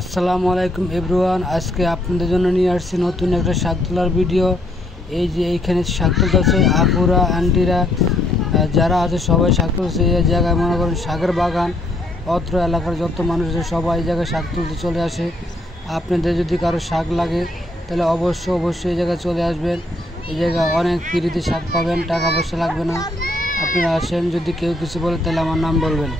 আসসালামু আলাইকুম এভরিওয়ান। আজকে আপনাদের জন্য নিয়ে আসছি নতুন একটা শাক তোলার ভিডিও। এই যে এইখানে শাক তুলতেছে আপুরা আন্টিরা যারা আছে সবাই শাক তুলছে। এই জায়গায় মনে করেন শাকের বাগান, অত্র এলাকার যত মানুষ আছে সবাই এই জায়গায় শাক তুলতে চলে আসে। আপনাদের যদি কারো শাক লাগে তাহলে অবশ্যই এই জায়গায় চলে আসবেন। এই জায়গায় অনেক ফ্রিতে শাক পাবেন, টাকা পয়সা লাগবে না। আপনারা আসেন, যদি কেউ কিছু বলে তাহলে আমার নাম বলবেন।